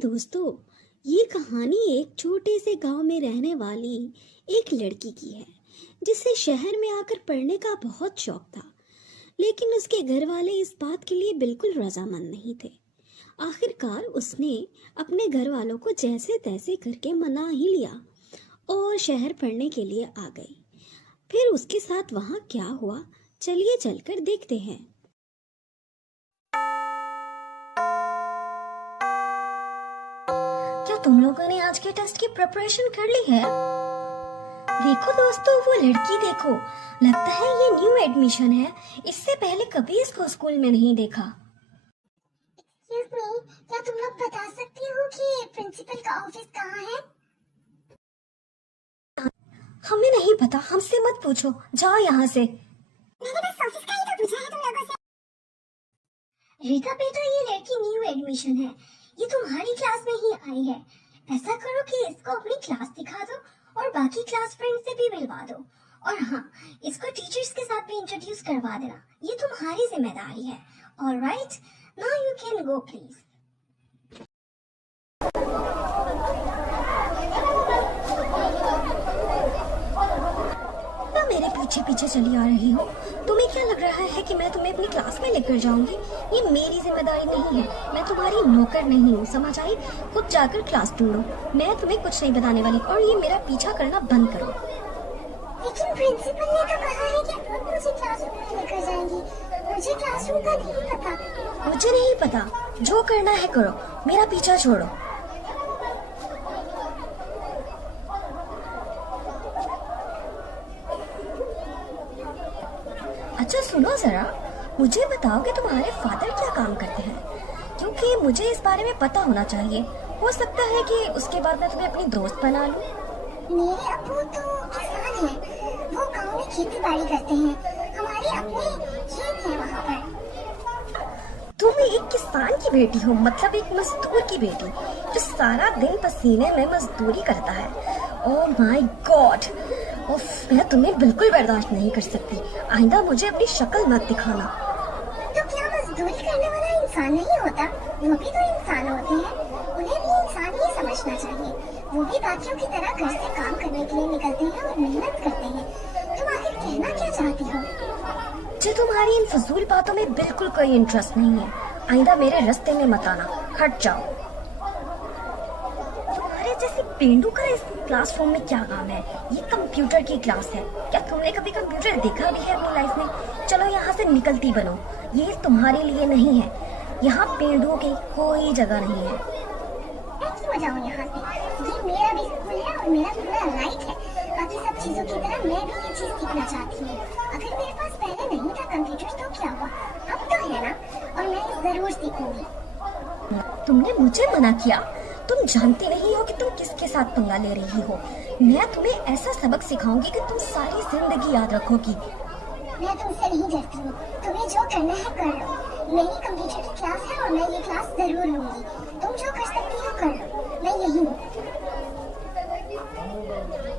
दोस्तों, ये कहानी एक छोटे से गांव में रहने वाली एक लड़की की है जिसे शहर में आकर पढ़ने का बहुत शौक था। लेकिन उसके घर वाले इस बात के लिए बिल्कुल रजामंद नहीं थे। आखिरकार उसने अपने घर वालों को जैसे तैसे करके मना ही लिया और शहर पढ़ने के लिए आ गई। फिर उसके साथ वहाँ क्या हुआ, चलिए चलकर देखते हैं। क्या तुम लोगों ने आज के टेस्ट की प्रिपरेशन कर ली है? देखो दोस्तों, वो लड़की देखो, लगता है ये न्यू एडमिशन है। इससे पहले कभी इसको स्कूल में नहीं देखा। एक्सक्यूज मी, क्या तुम लोग बता सकती हो कि प्रिंसिपल का ऑफिस कहाँ है? हमें नहीं पता, हमसे मत पूछो, जाओ यहाँ से। मैंने बस ऑफिस का ही तो पूछा है तुम लोगों से। रीता बेटा, ये लड़की न्यू एडमिशन है, ये तुम्हारी क्लास में ही आई है। ऐसा करो कि इसको अपनी क्लास दिखा दो और बाकी क्लास फ्रेंड से भी मिलवा दो। और हाँ, इसको टीचर्स के साथ भी इंट्रोड्यूस करवा देना, ये तुम्हारी जिम्मेदारी है। Alright, now you can go please. मेरे पीछे पीछे चली आ रही हो। तुम्हें क्या लग रहा है कि मैं तुम्हें अपनी क्लास में लेकर जाऊंगी? ये मेरी जिम्मेदारी नहीं है, मैं तुम्हारी नौकर नहीं हूँ, समझ आई? खुद जाकर क्लास ढूंढो, मैं तुम्हें कुछ नहीं बताने वाली। और ये मेरा पीछा करना बंद करो। लेकिन प्रिंसिपल ने तो कहा है कि आप मुझे क्लासरूम में लेकर जाएंगी। मुझे क्लासरूम का नहीं पता। मुझे नहीं पता, जो करना है करो, मेरा पीछा छोड़ो। अच्छा सुनो जरा, मुझे बताओ कि तुम्हारे फादर क्या काम करते हैं, क्योंकि मुझे इस बारे में पता होना चाहिए। हो सकता है कि उसके बाद मैं तुम्हें अपनी दोस्त बना लूं। मेरे अब्बू तो किसान हैं, वो गांव में खेती बाड़ी करते हैं। हमारे अपने खेत हैं वहाँ पर। तुम एक किसान की बेटी हो, मतलब एक मजदूर की बेटी जो सारा दिन पसीने में मजदूरी करता है। ओह माय गॉड, मैं तुम्हें बिल्कुल बर्दाश्त नहीं कर सकती। आइंदा मुझे अपनी शक्ल मत दिखाना। तो क्या मजदूरी करने वाला इंसान नहीं होता? वो भी तो इंसान होते हैं, उन्हें भी इंसान ही समझना चाहिए। वो भी बाकियों की तरह घर से काम करने के लिए निकलते हैं और मेहनत करते हैं। तुम आखिर कहना क्या चाहती हो? मुझे तुम्हारी इन फजूल बातों में बिल्कुल कोई इंटरेस्ट नहीं है। आइंदा मेरे रास्ते में मत आना, हट जाओ। तुम्हारे जैसे पेंडू का इस क्लासरूम में क्या काम है? ये कंप्यूटर की क्लास है। क्या तुमने कभी कंप्यूटर देखा भी है अपनी लाइफ में? चलो यहाँ से निकलती बनो, ये तुम्हारे लिए नहीं है। यहाँ पेंडुओं की कोई जगह नहीं है। मैं क्यों जाऊँ यहाँ से? ये मेरा भी स्कूल है और मेरा पूरा राइट है। बाकी सब चीजों की तरह मैं भी ये चीज सीखना चाहती हूँ। अगर मेरे पास पहले नहीं था कंप्यूटर तो क्या हुआ, अब तो है ना, और मैं जरूर सीखूंगी। तुमने मुझे मना किया? तुम जानती नहीं हो कि तुम किसके साथ पंगा ले रही हो। मैं तुम्हें ऐसा सबक सिखाऊंगी कि तुम सारी जिंदगी याद रखोगी। मैं तुमसे नहीं डरती हूँ, तुम्हें जो करना है कर लो। मेरी कंप्यूटर की क्लास है और मैं ये क्लास जरूर लूंगी। तुम जो कर सकती हो कर लो, मैं यही हूँ।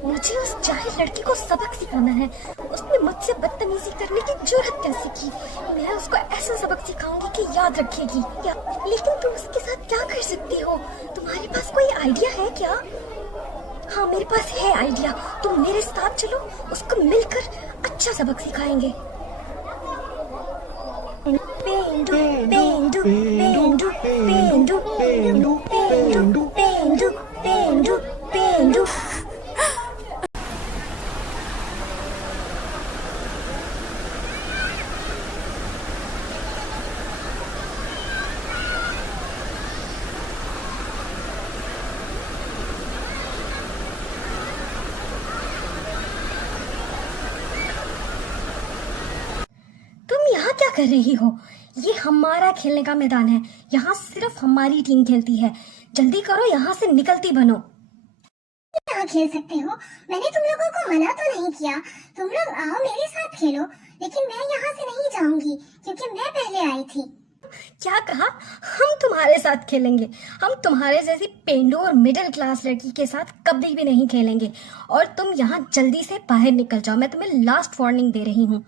मुझे उस जाहिल लड़की को सबक सिखाना है। उसने मुझसे बदतमीजी करने की जुर्रत कैसे की? मैं उसको ऐसा सबक सिखाऊंगी कि याद रखेगी। लेकिन तुम उसके साथ क्या कर सकती हो? तुम्हारे पास कोई आइडिया है क्या? हाँ, मेरे पास है आइडिया। तुम मेरे साथ चलो, उसको मिलकर अच्छा सबक सिखाएंगे। पेंडू पेंडू पेंडू पेंडू पेंडू पेंडू पेंडू पेंडू पेंडू। क्या कर रही हो? ये हमारा खेलने का मैदान है, यहाँ सिर्फ हमारी टीम खेलती है। जल्दी करो, यहाँ से निकलती बनो। यहाँ खेल सकते हो, मैंने तुम लोगों को मना तो नहीं किया। तुम लोग आओ मेरे साथ खेलो, लेकिन मैं यहाँ से नहीं जाऊंगी क्योंकि मैं पहले आई थी। क्या कहा? हम तुम्हारे साथ खेलेंगे? हम तुम्हारे जैसी पेंडू और मिडिल क्लास लड़की के साथ कभी भी नहीं खेलेंगे। और तुम यहाँ जल्दी से बाहर निकल जाओ, मैं तुम्हें लास्ट वार्निंग दे रही हूँ।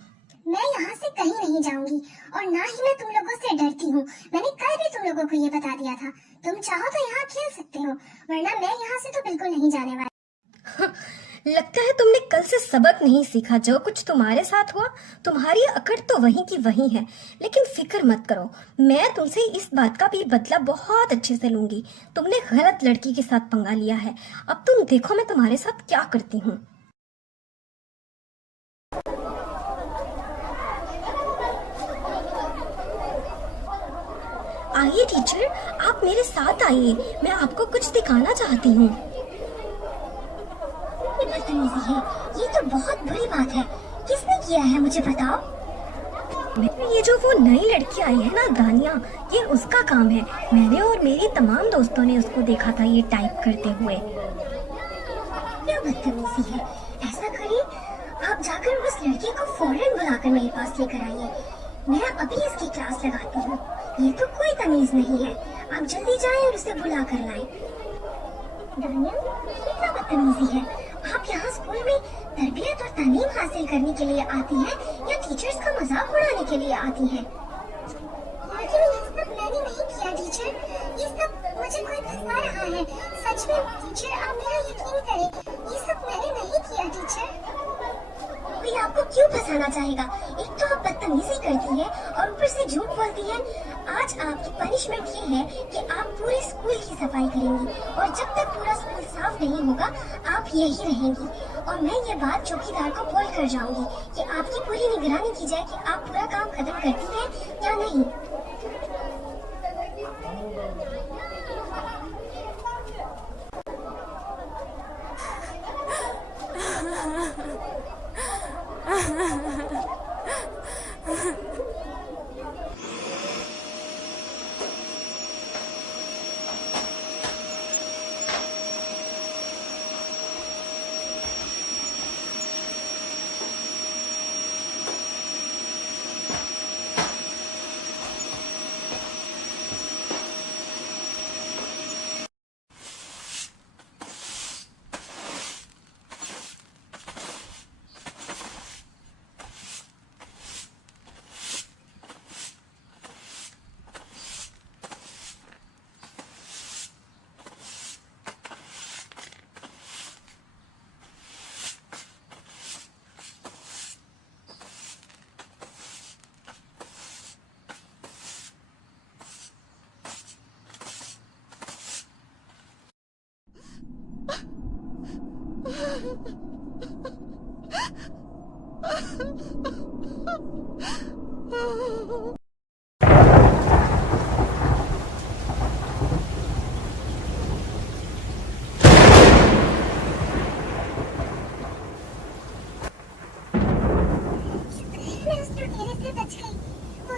मैं यहाँ से कहीं नहीं जाऊंगी और ना ही मैं तुम लोगों से डरती हूँ। मैंने कल भी तुम लोगों को ये बता दिया था। तुम चाहो तो यहाँ खेल सकते हो, वरना मैं यहाँ से तो बिल्कुल नहीं जाने वाली। लगता है तुमने कल से सबक नहीं सीखा। जो कुछ तुम्हारे साथ हुआ, तुम्हारी अकड़ तो वहीं की वहीं है। लेकिन फिक्र मत करो, मैं तुमसे इस बात का भी बदला बहुत अच्छे से लूंगी। तुमने गलत लड़की के साथ पंगा लिया है। अब तुम देखो मैं तुम्हारे साथ क्या करती हूँ। आइए टीचर, आप मेरे साथ आइए, मैं आपको कुछ दिखाना चाहती हूँ। ये बदतमीजी है, ये तो बहुत बुरी बात है। किसने किया है मुझे बताओ। ये जो वो नई लड़की आई है ना दानिया, ये उसका काम है। मैंने और मेरी तमाम दोस्तों ने उसको देखा था ये टाइप करते हुए। क्या बदतमीजी है। ऐसा करिए, आप जाकर उस लड़की को फौरन बुलाकर मेरे पास लेकर आइए। मैं अभी इसकी क्लास लगाती हूँ। ये तो कोई तमीज नहीं है। आप जल्दी जाएं और उसे बुला कर लाएं। दानिया, ये क्या बदतमीजी है। आप यहाँ स्कूल में तरबियत और तालीम हासिल करने के लिए आती हैं या टीचर्स का मजाक उड़ाने के लिए आती हैं? लेकिन ये सब मैंने नहीं किया टीचर। ये सब मुझे कोई फंसा रहा है। सच में टीचर, आप मेरा यकीन करें, ये सब मैंने नहीं किया टीचर। कोई आपको क्यों फंसाना चाहेगा? एक तो आप बदतमीजी करती है और ऊपर से झूठ बोलती है। आज आपकी पनिशमेंट ये है कि आप पूरे स्कूल की सफाई करेंगी और जब तक पूरा स्कूल साफ नहीं होगा आप यही रहेंगी। और मैं ये बात चौकीदार को बोल कर जाऊंगी कि आपकी पूरी निगरानी की जाए कि आप पूरा काम खत्म करती हैं या नहीं।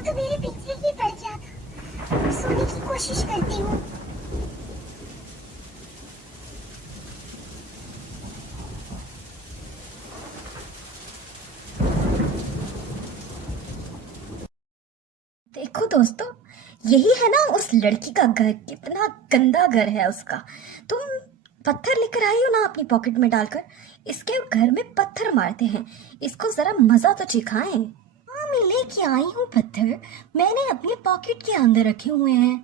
तो मेरे पीछे ही पड़ गया था। सोने की कोशिश करती हूँ। देखो दोस्तों, यही है ना उस लड़की का घर। कितना गंदा घर है उसका। तुम पत्थर लेकर आई हो ना अपनी पॉकेट में डालकर। इसके घर में पत्थर मारते हैं। इसको जरा मजा तो चिखाएं। हाँ, मैं लेके आई हूँ पत्थर। मैंने अपने पॉकेट के अंदर रखे हुए हैं।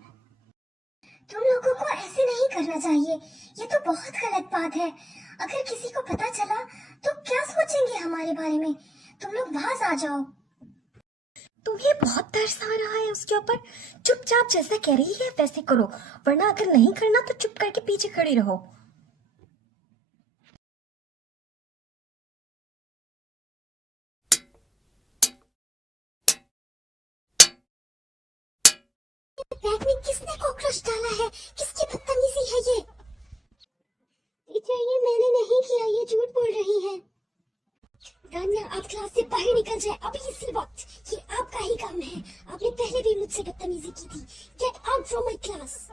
तुम लोगों को ऐसे नहीं करना चाहिए। ये तो बहुत गलत बात है। अगर किसी को पता चला तो क्या सोचेंगे हमारे बारे में। तुम लोग बाहर आ जाओ। तुम्हें बहुत तरस आ रहा है उसके ऊपर। चुपचाप जैसा कह रही है वैसे करो, वरना अगर नहीं करना तो चुप करके पीछे खड़ी रहो। बैग में किसने कॉकरोच डाला है? किसकी बदतमीजी है ये? टीचर, ये मैंने नहीं किया। ये झूठ बोल रही है। दानिया, आप क्लास से बाहर निकल जाए अभी इसी वक्त। ये आपका ही काम है। आपने पहले भी मुझसे बदतमीजी की थी। Get out from my class.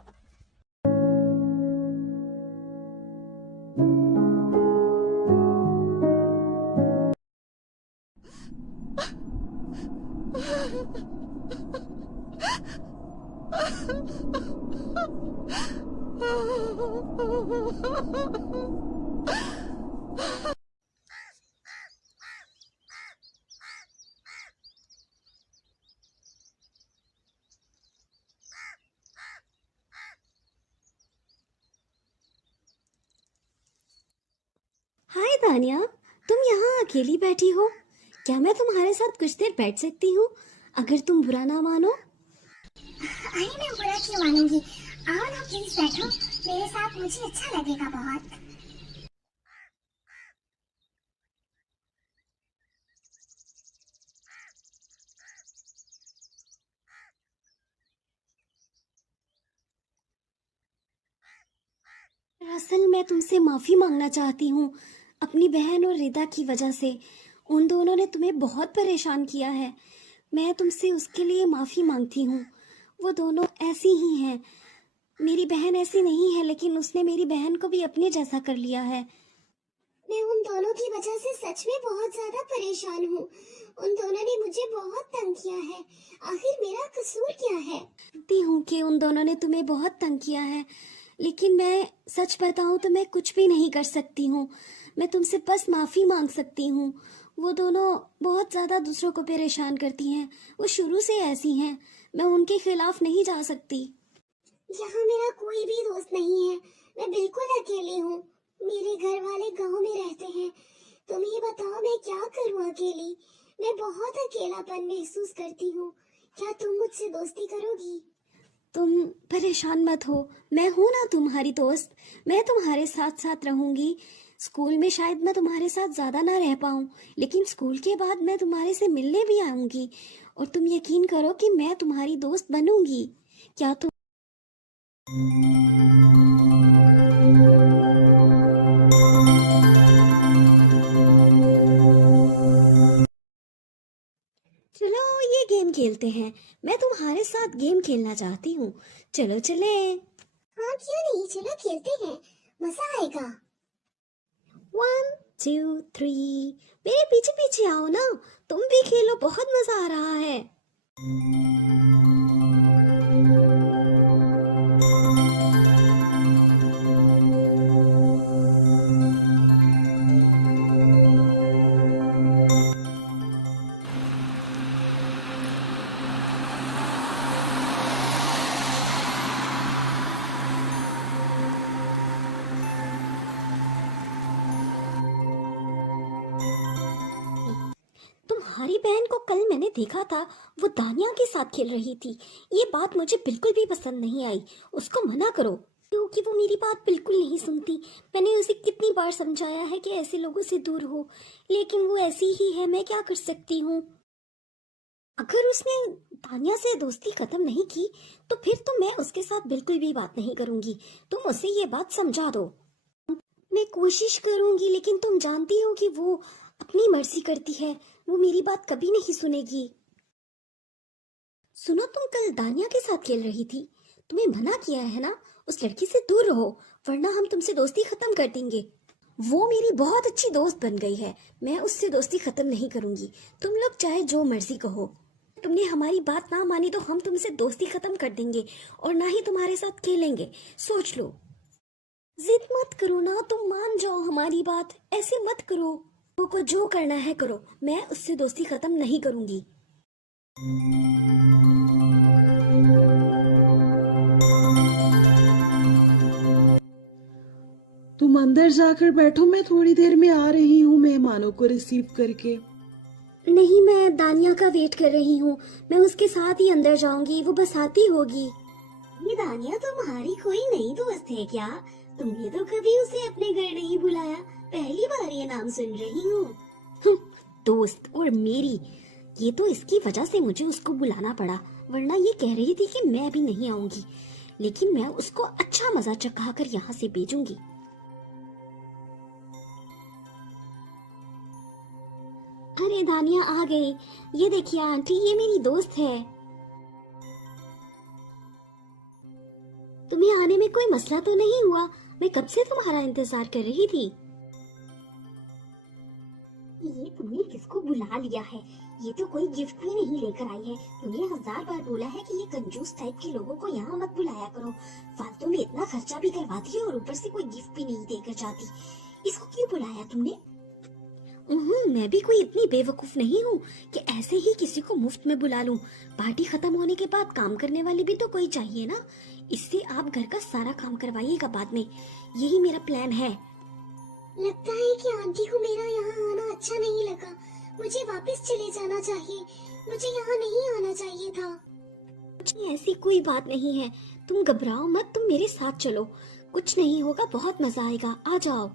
Tania, तुम यहाँ अकेली बैठी हो? क्या मैं तुम्हारे साथ कुछ देर बैठ सकती हूँ, अगर तुम बुरा ना मानो? अरे मैं बुरा क्यों मानूंगी। आओ ना प्लीज बैठो मेरे साथ, मुझे अच्छा लगेगा बहुत। दरअसल मैं तुमसे माफ़ी मांगना चाहती हूँ, अपनी बहन और रिदा की वजह से। उन दोनों ने तुम्हें बहुत परेशान किया है। मैं तुमसे उसके लिए माफ़ी मांगती हूँ। वो दोनों ऐसी ही हैं। मेरी बहन ऐसी नहीं है, लेकिन उसने मेरी बहन को भी अपने जैसा कर लिया है। मैं उन दोनों की वजह से सच में बहुत ज्यादा परेशान हूँ। उन दोनों ने मुझे बहुत तंग किया है। आखिर मेरा कसूर क्या है? जानती हूँ कि उन दोनों ने तुम्हें बहुत तंग किया है, लेकिन मैं सच बताऊँ तो मैं कुछ भी नहीं कर सकती हूँ। मैं तुमसे बस माफ़ी मांग सकती हूँ। वो दोनों बहुत ज़्यादा दूसरों को परेशान करती हैं। वो शुरू से ऐसी हैं। मैं उनके खिलाफ नहीं जा सकती। यहाँ मेरा कोई भी दोस्त नहीं है। मैं बिल्कुल अकेली हूँ। मेरे घर वाले गांव में रहते हैं। तुम ही बताओ मैं क्या करूँ अकेली। मैं बहुत अकेलापन महसूस करती हूँ। क्या तुम मुझसे दोस्ती करोगी? तुम परेशान मत हो, मैं हूं ना तुम्हारी दोस्त। मैं तुम्हारे साथ साथ रहूंगी। स्कूल में शायद मैं तुम्हारे साथ ज़्यादा ना रह पाऊँ, लेकिन स्कूल के बाद मैं तुम्हारे से मिलने भी आऊंगी। और तुम यकीन करो कि मैं तुम्हारी दोस्त बनूंगी। क्या तुम चलो ये गेम खेलते हैं। मैं तुम्हारे साथ गेम खेलना चाहती हूँ। चलो चले। हाँ क्यों नहीं, चलो खेलते हैं, मजा आएगा। 1 2 3, मेरे पीछे पीछे आओ ना। तुम भी खेलो, बहुत मजा आ रहा है। तुम्हारी बहन को कल मैंने देखा था, वो दानिया के साथ खेल रही थी। ये बात मुझे बिल्कुल भी पसंद नहीं आई। उसको मना करो, क्योंकि वो मेरी बात बिल्कुल नहीं सुनती। मैंने उसे कितनी बार समझाया है कि ऐसे लोगों से दूर हो, लेकिन वो ऐसी ही है। मैं क्या कर सकती हूँ? अगर उसने दानिया से दोस्ती खत्म नहीं की, तो फिर तो मैं उसके साथ बिल्कुल भी बात नहीं करूंगी। तुम उसे ये बात समझा दो। मैं कोशिश करूंगी, लेकिन तुम जानती हो कि वो अपनी मर्जी करती है। वो मेरी बात कभी नहीं सुनेगी। सुनो, तुम कल दानिया के साथ खेल रही थी। तुम्हें मना किया है ना, उस लड़की से दूर रहो, वरना हम तुमसे दोस्ती खत्म कर देंगे। वो मेरी बहुत अच्छी दोस्त बन गई है। मैं उससे दोस्ती खत्म नहीं करूंगी। तुम लोग चाहे जो मर्जी कहो। तुमने हमारी बात ना मानी तो हम तुमसे दोस्ती खत्म कर देंगे और ना ही तुम्हारे साथ खेलेंगे। सोच लो। जिद मत करो ना, तुम मान जाओ हमारी बात। ऐसे मत करो। को जो करना है करो, मैं उससे दोस्ती खत्म नहीं करूंगी। तुम अंदर जाकर बैठो, मैं थोड़ी देर में आ रही हूँ मेहमानों को रिसीव करके। नहीं, मैं दानिया का वेट कर रही हूँ। मैं उसके साथ ही अंदर जाऊंगी, वो बस आती होगी। ये दानिया तुम्हारी कोई नई दोस्त है क्या? तुमने तो कभी उसे अपने घर नहीं बुलाया, पहली बार ये नाम सुन रही हूँ। दोस्त और मेरी, ये तो इसकी वजह से मुझे उसको बुलाना पड़ा, वरना ये कह रही थी कि मैं भी नहीं आऊंगी। लेकिन मैं उसको अच्छा मजा चखाकर यहाँ से भेजूंगी। अरे दानिया आ गई। ये देखिए आंटी, ये मेरी दोस्त है। तुम्हें आने में कोई मसला तो नहीं हुआ? मैं कब से तुम्हारा इंतजार कर रही थी। ये तुमने किसको बुला लिया है? ये तो कोई गिफ्ट भी नहीं लेकर आई है। तुमने 1000 बार बोला है कि ये कंजूस टाइप के लोगों को यहाँ मत बुलाया करो। फालतू में इतना खर्चा भी करवाती है और ऊपर से कोई गिफ्ट भी नहीं देकर जाती। इसको क्यों बुलाया तुमने? मैं भी कोई इतनी बेवकूफ नहीं हूँ कि ऐसे ही किसी को मुफ्त में बुला लूं। पार्टी खत्म होने के बाद काम करने वाली भी तो कोई चाहिए ना। इससे आप घर का सारा काम करवाइएगा बाद में। यही मेरा प्लान है। लगता है कि आंटी को मेरा यहाँ आना अच्छा नहीं लगा। मुझे वापस चले जाना चाहिए। मुझे यहाँ नहीं आना चाहिए था। नहीं, ऐसी कोई बात नहीं है। तुम घबराओ मत, तुम मेरे साथ चलो, कुछ नहीं होगा, बहुत मजा आएगा, आ जाओ।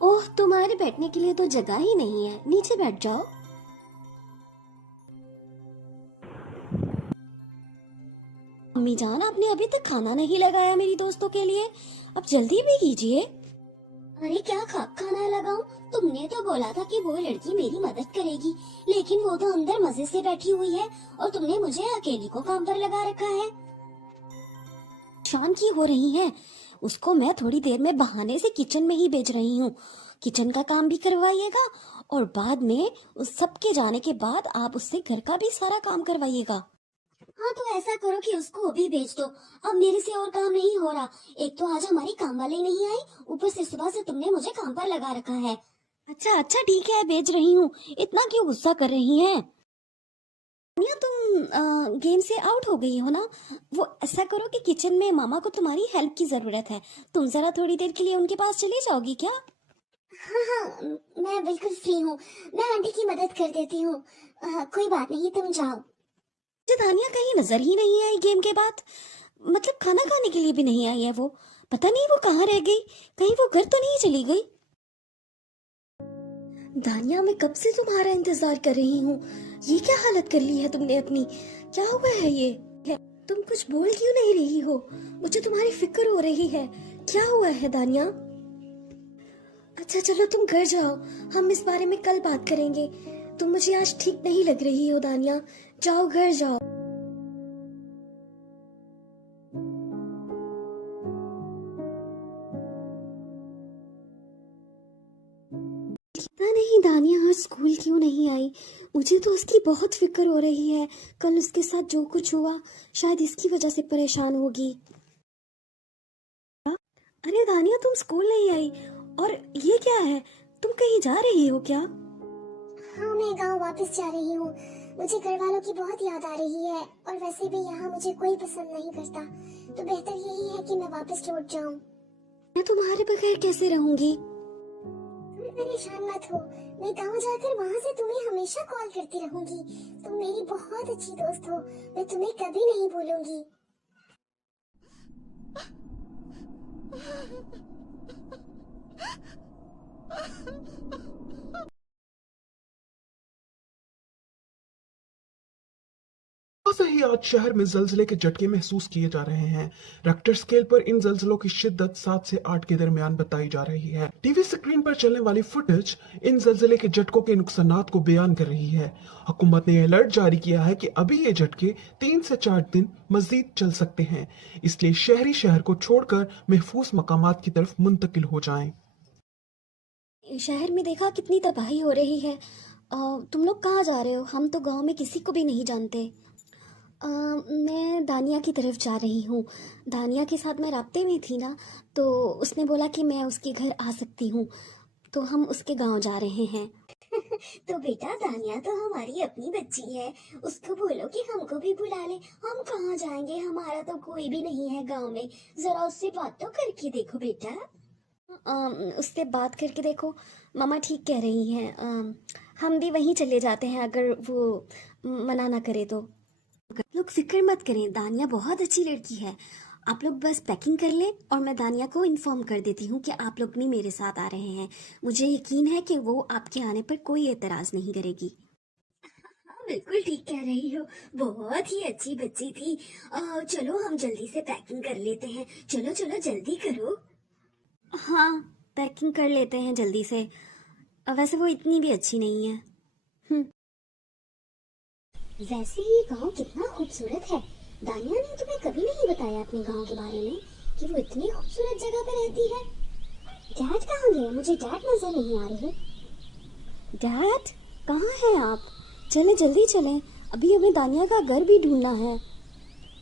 ओह, तुम्हारे बैठने के लिए तो जगह ही नहीं है, नीचे बैठ जाओ। अम्मी जान, आपने अभी तक खाना नहीं लगाया मेरी दोस्तों के लिए, अब जल्दी भी कीजिए। अरे क्या खाना लगाऊं? तुमने तो बोला था कि वो लड़की मेरी मदद करेगी, लेकिन वो तो अंदर मजे से बैठी हुई है और तुमने मुझे अकेली को काम पर लगा रखा है। शान की हो रही हैं, उसको मैं थोड़ी देर में बहाने से किचन में ही भेज रही हूँ। किचन का काम भी करवाइएगा और बाद में उस सब के जाने के बाद आप उससे घर का भी सारा काम करवाइएगा। हाँ तो ऐसा करो कि उसको भी भेज दो, अब मेरे से और काम नहीं हो रहा। एक तो आज हमारी काम वाले नहीं आई, ऊपर से सुबह से तुमने मुझे काम पर लगा रखा है। अच्छा अच्छा ठीक है, भेज रही हूँ, इतना क्यों गुस्सा कर रही हैं? तानिया, तुम गेम से आउट हो गई हो ना? वो ऐसा करो कि किचन में मामा को तुम्हारी हेल्प की जरूरत है, तुम जरा थोड़ी देर के लिए उनके पास चली जाओगी क्या? हाँ हाँ, मैं बिल्कुल फ्री हूँ, मैं आंटी की मदद कर देती हूँ। कोई बात नहीं, तुम जाओ। मुझे तानिया कहीं नजर ही नहीं आई गेम के बाद, मतलब खाना खाने के लिए भी नहीं आई है वो। पता नहीं वो कहाँ रह गई, कहीं वो घर तो नहीं चली गई। दानिया, मैं कब से तुम्हारा इंतजार कर रही हूँ, ये क्या हालत कर ली है तुमने अपनी? क्या हुआ है ये? तुम कुछ बोल क्यों नहीं रही हो? मुझे तुम्हारी फिक्र हो रही है, क्या हुआ है दानिया? अच्छा चलो तुम घर जाओ, हम इस बारे में कल बात करेंगे। तुम मुझे आज ठीक नहीं लग रही हो दानिया, जाओ घर जाओ। पता नहीं दानिया आज स्कूल क्यों नहीं आई, मुझे तो उसकी बहुत फिक्र हो रही है। कल उसके साथ जो कुछ हुआ, शायद इसकी वजह से परेशान होगी। अरे दानिया, तुम स्कूल नहीं आई, और ये क्या है? तुम कहीं जा रही हो क्या? हाँ, मैं गांव वापस जा रही हूँ। मुझे घर वालों की बहुत याद आ रही है और वैसे भी यहाँ मुझे कोई पसंद नहीं करता, तो बेहतर यही है कि मैं वापस लौट जाऊँ। मैं तुम्हारे बगैर कैसे रहूंगी? तुम परेशान मत हो, मैं गांव जाकर वहाँ से तुम्हें हमेशा कॉल करती रहूंगी। तुम मेरी बहुत अच्छी दोस्त हो, मैं तुम्हें कभी नहीं भूलूंगी। ऐसे ही आज शहर में जल्जले के झटके महसूस किए जा रहे हैं। रेक्टर स्केल पर इन जल्जलों की शिद्दत 7 से 8 के दरमियान बताई जा रही है। टीवी स्क्रीन पर चलने वाली फुटेज इन जल्जले के झटकों के नुकसानात को बयान कर रही है। हुकूमत ने अलर्ट जारी किया है कि अभी ये झटके 3 से 4 दिन मजीद चल सकते हैं, इसलिए शहरी शहर को छोड़कर महफूज मकामात की तरफ मुंतकिल हो जाएं। शहर में देखा कितनी तबाही हो रही है। तुम लोग कहाँ जा रहे हो? हम तो गांव में किसी को भी नहीं जानते। मैं दानिया की तरफ जा रही हूँ। दानिया के साथ मैं राब्ते में थी ना, तो उसने बोला कि मैं उसके घर आ सकती हूँ, तो हम उसके गांव जा रहे हैं। तो बेटा, दानिया तो हमारी अपनी बच्ची है, उसको बोलो कि हमको भी बुला ले। हम कहाँ जाएंगे, हमारा तो कोई भी नहीं है गांव में। जरा उससे बात तो करके देखो बेटा। उससे बात करके देखो, मामा ठीक कह रही हैं। हम भी वहीं चले जाते हैं अगर वो मना ना करे तो। लोग फिक्र मत करें, दानिया बहुत अच्छी लड़की है। आप लोग बस पैकिंग कर लें और मैं दानिया को इन्फॉर्म कर देती हूँ कि आप लोग भी मेरे साथ आ रहे हैं। मुझे यकीन है कि वो आपके आने पर कोई एतराज नहीं करेगी। हाँ, बिल्कुल ठीक कह रही हो, बहुत ही अच्छी बच्ची थी। चलो हम जल्दी से पैकिंग कर लेते हैं। चलो चलो जल्दी करो। हाँ, पैकिंग कर लेते हैं जल्दी से। वैसे वो इतनी भी अच्छी नहीं है। वैसे ये गांव कितना खूबसूरत है। दानिया ने तुम्हें कभी नहीं बताया अपने गांव के बारे में कि वो इतनी खूबसूरत जगह पे रहती है। डैड कहाँ गए? मुझे डैड नजर नहीं आ रहे। डैड कहाँ हैं आप? चलें जल्दी चलें, अभी हमें दानिया का घर भी ढूंढना है।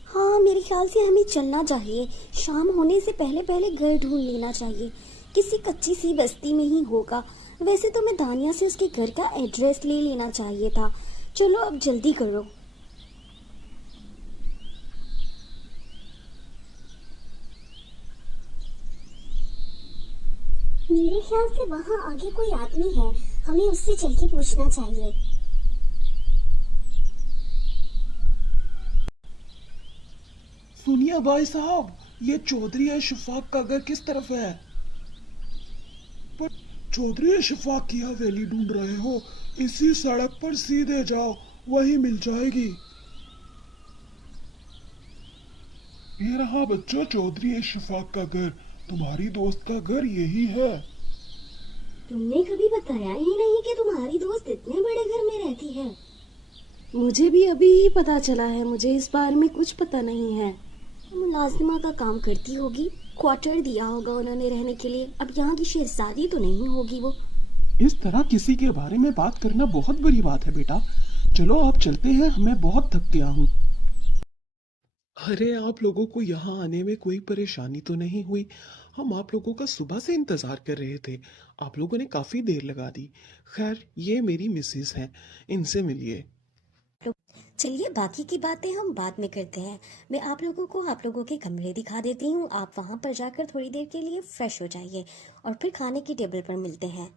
हाँ मेरे ख्याल से हमें चलना चाहिए, शाम होने से पहले पहले घर ढूंढ लेना चाहिए। किसी कच्ची सी बस्ती में ही होगा। वैसे तो मैं दानिया से उसके घर का एड्रेस ले लेना चाहिए था। चलो अब जल्दी करो। मेरे ख्याल से वहाँ आगे कोई आदमी है, हमें उससे चल के पूछना चाहिए। सुनिए भाई साहब, ये चौधरी अशफाक का घर किस तरफ है? पर चौधरी अशफाक की हवेली ढूंढ रहे हो? इसी सड़क पर सीधे जाओ, वही मिल जाएगी। ये रहा बच्चों चौधरी अशफाक का घर, तुम्हारी दोस्त का घर यही है। तुमने कभी बताया ही नहीं कि तुम्हारी दोस्त इतने बड़े घर में रहती है। मुझे भी अभी ही पता चला है, मुझे इस बारे में कुछ पता नहीं है। मुलाजिमा का काम करती होगी, क्वार्टर दिया होगा उन्होंने रहने के लिए। अब यहाँ की शहजादी तो नहीं होगी वो। इस तरह किसी के बारे में बात करना बहुत बुरी बात है बेटा। चलो आप चलते हैं, मैं बहुत थक गया हूँ। अरे आप लोगों को यहाँ आने में कोई परेशानी तो नहीं हुई? हम आप लोगों का सुबह से इंतजार कर रहे थे, आप लोगों ने काफी देर लगा दी। खैर ये मेरी मिसेस हैं, इनसे मिलिए। चलिए बाकी की बातें हम बाद में करते हैं। मैं आप लोगों को आप लोगों के कमरे दिखा देती हूँ। आप वहाँ पर जाकर थोड़ी देर के लिए फ्रेश हो जाइए और फिर खाने की टेबल पर मिलते हैं।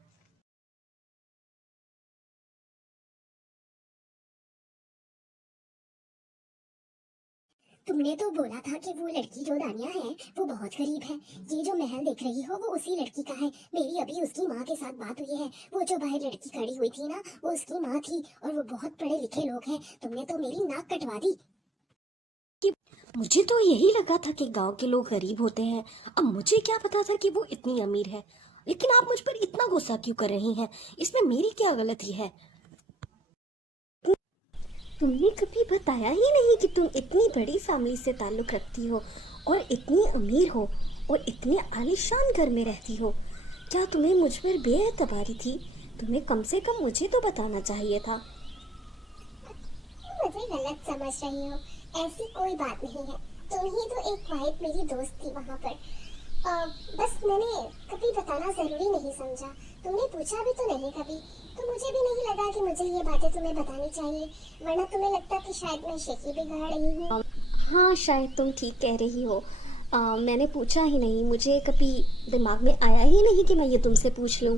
तुमने तो बोला था कि वो लड़की जो दानिया है वो बहुत गरीब है। ये जो महल देख रही हो वो उसी लड़की का है। मेरी अभी उसकी माँ के साथ बात हुई है। वो जो बाहर लड़की खड़ी हुई थी ना, वो उसकी माँ थी और वो बहुत पढ़े लिखे लोग हैं। तुमने तो मेरी नाक कटवा दी। मुझे तो यही लगा था कि गांव के लोग गरीब होते हैं। अब मुझे क्या पता था कि वो इतनी अमीर है। लेकिन आप मुझ पर इतना गुस्सा क्यों कर रही हैं? इसमें मेरी क्या गलती है? तुमने कभी बताया ही नहीं कि तुम इतनी बड़ी फैमिली से ताल्लुक रखती हो और इतनी अमीर हो और इतने आलीशान घर में रहती हो। क्या तुम्हें मुझ पर बेएतबारी थी? तुम्हें कम से कम मुझे तो बताना चाहिए था। मुझे गलत समझ रही हो, ऐसी कोई बात नहीं है। तुम ही तो एक वाइफ मेरी दोस्त थी वहाँ पर। बस मैंने कभी बताना जरूरी नहीं समझा। तुमने पूछा भी तो नहीं कभी, तो मुझे भी नहीं लगा कि मुझे ये बातें तुम्हें बतानी चाहिए, वरना तुम्हें लगता कि शायद मैं शेखी बिगाड़ रही हूँ। हाँ शायद तुम ठीक कह रही हो। मैंने पूछा ही नहीं, मुझे कभी दिमाग में आया ही नहीं कि मैं ये तुमसे पूछ लूँ।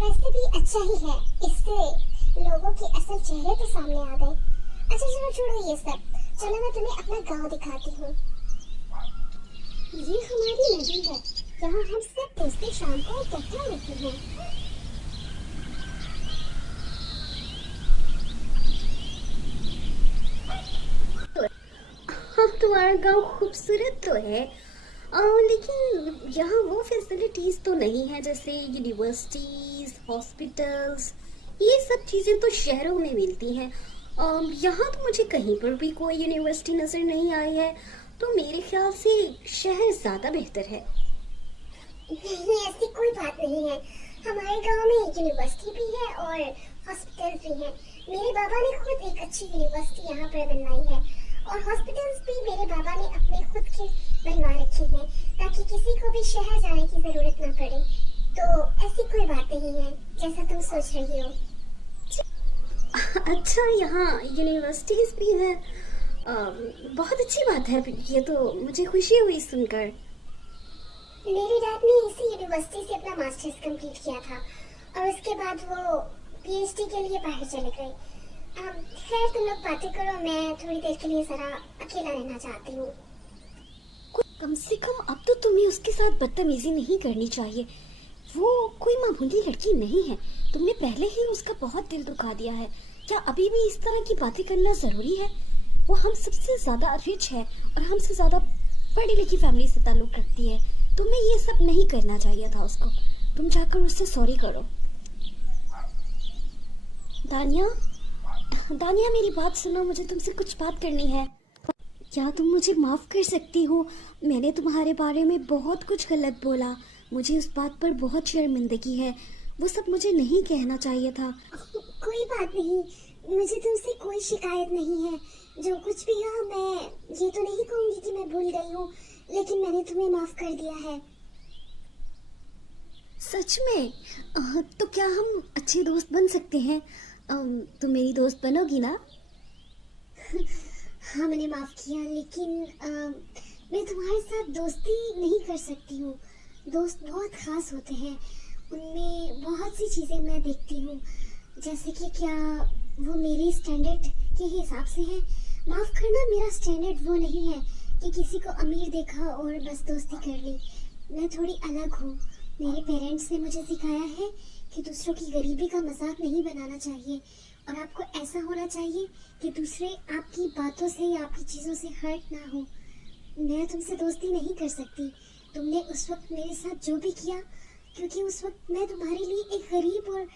वैसे भी अच्छा ही है, इससे लोगों के असल चेहरे तो सामने आ गए। अच्छा चलो छोड़ो ये सब, चलो मैं तुम्हें अपना गांव दिखाती हूँ। ये हमारी नदी है, यहाँ हम सब दोस्तें शाम को इकट्ठा होते हैं। हाँ तुम्हारा गांव खूबसूरत तो है, लेकिन यहाँ वो फैसिलिटीज तो नहीं है जैसे यूनिवर्सिटीज, हॉस्पिटल्स। ये सब चीजें तो शहरों में मिलती हैं। यहाँ तो मुझे कहीं पर भी कोई यूनिवर्सिटी नजर नहीं आई है। तो मेरे ख्याल से शहर ज्यादा बेहतर है। नहीं ऐसी कोई बात नहीं है, हमारे गांव में यूनिवर्सिटी भी है और हॉस्पिटल भी है। मेरे बाबा ने खुद एक अच्छी यूनिवर्सिटी यहाँ पर बनवाई है और हॉस्पिटल्स भी मेरे बाबा ने अपने खुद के बनवा रखे हैं, ताकि किसी को भी शहर जाने की जरूरत ना पड़े। तो ऐसी कोई बात नहीं है जैसा तुम सोच रही हो। अच्छा यहाँ यूनिवर्सिटीज भी है, बहुत अच्छी बात है। ये तो मुझे खुशी हुई सुनकर। मेरे डैड ने इसी यूनिवर्सिटी से अपना मास्टर्स कंप्लीट किया था और उसके बाद वो पीएचडी के लिए बाहर चले गए। खैर तुम लोग बातें करो, मैं थोड़ी देर के लिए जरा अकेला रहना चाहती हूँ। कम से कम अब तो तुम्हें उसके साथ बदतमीजी नहीं करनी चाहिए। वो कोई मामूली लड़की नहीं है। तुमने पहले ही उसका बहुत दिल दुखा दिया है। क्या अभी भी इस तरह की बातें करना जरूरी है? वो हम सबसे ज्यादा रिच है और हमसे ज्यादा पढ़ी लिखी फैमिली से ताल्लुक रखती है। तुम्हें ये सब नहीं करना चाहिए था उसको। तुम जाकर उससे सॉरी करो। दानिया, दानिया मेरी बात सुनो, मुझे तुमसे कुछ बात करनी है। क्या तुम मुझे माफ़ कर सकती हो? मैंने तुम्हारे बारे में बहुत कुछ गलत बोला। मुझे उस बात पर बहुत शर्मिंदगी है। वो सब मुझे नहीं कहना चाहिए था। कोई बात नहीं, मुझे तुमसे कोई शिकायत नहीं है। जो कुछ भी हुआ, मैं ये तो नहीं कहूंगी कि मैं भूल गई हूँ, लेकिन मैंने तुम्हें माफ कर दिया है। सच में? तो क्या हम अच्छे दोस्त बन सकते हैं? तुम मेरी दोस्त बनोगी ना? हाँ, मैंने माफ किया, लेकिन मैं तुम्हारे साथ दोस्ती नहीं कर सकती हूँ। दोस्त बहुत खास होते हैं, उनमें बहुत सी चीज़ें मैं देखती हूँ, जैसे कि क्या वो मेरे स्टैंडर्ड के हिसाब से है। माफ़ करना, मेरा स्टैंडर्ड वो नहीं है कि किसी को अमीर देखा और बस दोस्ती कर ली। मैं थोड़ी अलग हूँ। मेरे पेरेंट्स ने मुझे सिखाया है कि दूसरों की गरीबी का मजाक नहीं बनाना चाहिए, और आपको ऐसा होना चाहिए कि दूसरे आपकी बातों से या आपकी चीज़ों से हर्ट ना हो। मैं तुमसे दोस्ती नहीं कर सकती। तुमने उस वक्त मेरे साथ जो भी किया, क्योंकि उस वक्त मैं तुम्हारे लिए एक गरीब और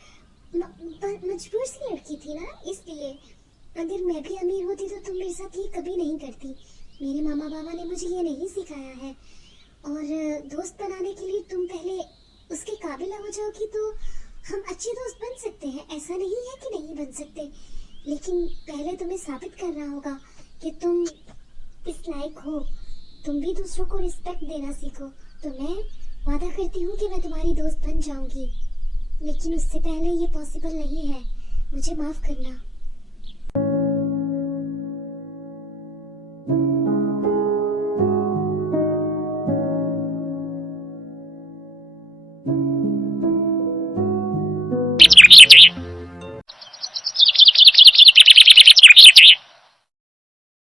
मजबूर सी लड़की थी ना, इसलिए। अगर मैं भी अमीर होती तो तुम मेरे साथ ये कभी नहीं करती। मेरे मामा बाबा ने मुझे ये नहीं सिखाया है। और दोस्त बनाने के लिए तुम पहले उसके काबिल हो जाओगी तो हम अच्छे दोस्त बन सकते हैं। ऐसा नहीं है कि नहीं बन सकते, लेकिन पहले तुम्हें साबित करना होगा कि तुम इस लायक हो। तुम भी दूसरों को रिस्पेक्ट देना सीखो। तो मैं वादा करती हूँ कि मैं तुम्हारी दोस्त बन जाऊंगी, लेकिन उससे पहले ये पॉसिबल नहीं है। मुझे माफ करना।